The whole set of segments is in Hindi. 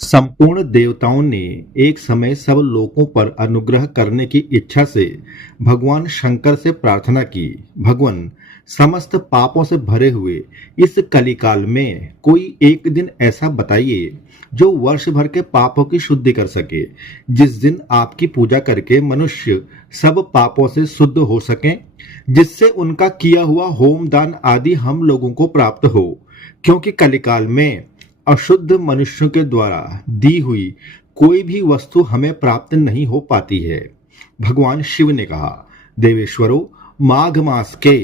संपूर्ण देवताओं ने एक समय सब लोगों पर अनुग्रह करने की इच्छा से भगवान शंकर से प्रार्थना की। भगवान, समस्त पापों से भरे हुए इस कलिकाल में कोई एक दिन ऐसा बताइए जो वर्ष भर के पापों की शुद्धि कर सके, जिस दिन आपकी पूजा करके मनुष्य सब पापों से शुद्ध हो सकें, जिससे उनका किया हुआ होम दान आदि हम लोगों को प्राप्त हो। क्योंकि कलिकाल में अशुद्ध मनुष्यों के द्वारा दी हुई कोई भी वस्तु हमें प्राप्त नहीं हो पाती है। भगवान शिव ने कहा, देवेश्वरों, माघ मास के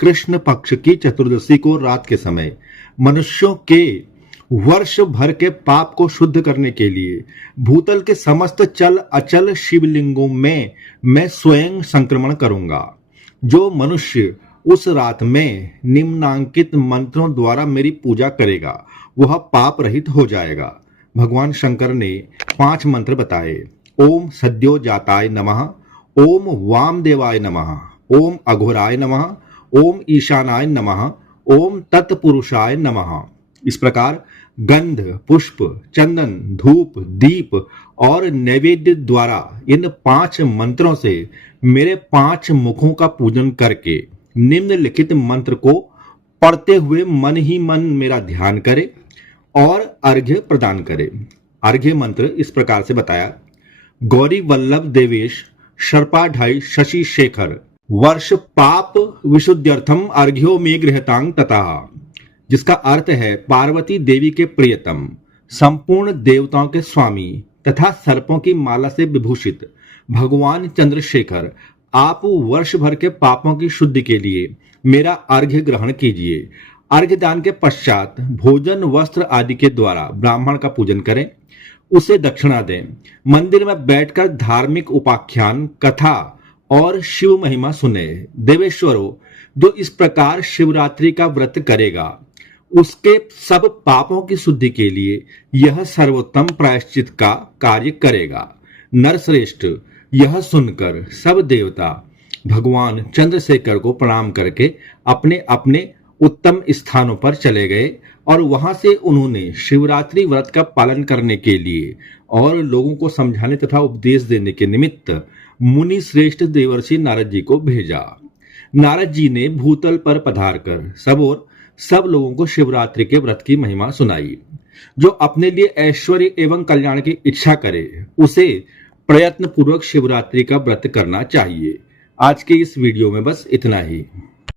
कृष्ण पक्ष की चतुर्दशी को रात के समय मनुष्यों के वर्ष भर के पाप को शुद्ध करने के लिए भूतल के समस्त चल अचल शिवलिंगों में मैं स्वयं संक्रमण करूंगा। जो मनुष्य उस रात में निम्नांकित मंत्रों द्वारा मेरी पूजा करेगा वह पाप रहित हो जाएगा। भगवान शंकर ने 5 मंत्र बताए। ओम सद्यो जाताय नमः, ओम वामदेवाय नमः, ओम अघोराय नमः, ओम ईशानाय नमः, ओम तत्पुरुषाय नमः। इस प्रकार गंध, पुष्प, चंदन, धूप, दीप और नैवेद्य द्वारा इन 5 मंत्रों से मेरे 5 मुखों का पूजन करके निम्नलिखित मंत्र को पढ़ते हुए मन ही मन मेरा ध्यान करे और अर्घ्य प्रदान करे। अर्घ्य मंत्र इस प्रकार से बताया। गौरी वल्लभ देवेश शर्पाढ़ाई शशि शेखर वर्ष पाप विशुद्ध्यर्थम अर्घ्यो में गृहतांग तथा, जिसका अर्थ है पार्वती देवी के प्रियतम, संपूर्ण देवताओं के स्वामी तथा सर्पों की माला से विभूषित भगवान चंद्रशेखर, आप वर्ष भर के पापों की शुद्धि के लिए मेरा अर्घ्य ग्रहण कीजिए। अर्घ्य दान के पश्चात भोजन, वस्त्र आदि के द्वारा ब्राह्मण का पूजन करें, उसे दक्षिणा दें। मंदिर में बैठकर धार्मिक उपाख्यान, कथा और शिव महिमा सुने। देवेश्वरों, जो इस प्रकार शिवरात्रि का व्रत करेगा उसके सब पापों की शुद्धि के लिए यह सर्वोत्तम प्रायश्चित का कार्य करेगा। नरश्रेष्ठ, यह सुनकर सब देवता भगवान चंद्रशेखर को प्रणाम करके अपने अपने उत्तम स्थानों पर चले गए और वहां से उन्होंने शिवरात्रि व्रत का पालन करने के लिए और लोगों को समझाने तथा उपदेश देने के निमित्त मुनि श्रेष्ठ देवर्षि नारद जी को भेजा। नारद जी ने भूतल पर पधार कर सब लोगों को शिवरात्रि के व्रत की महिमा सुनाई। जो अपने लिए ऐश्वर्य एवं कल्याण की इच्छा करे उसे प्रयत्न पूर्वक शिवरात्रि का व्रत करना चाहिए। आज के इस वीडियो में बस इतना ही।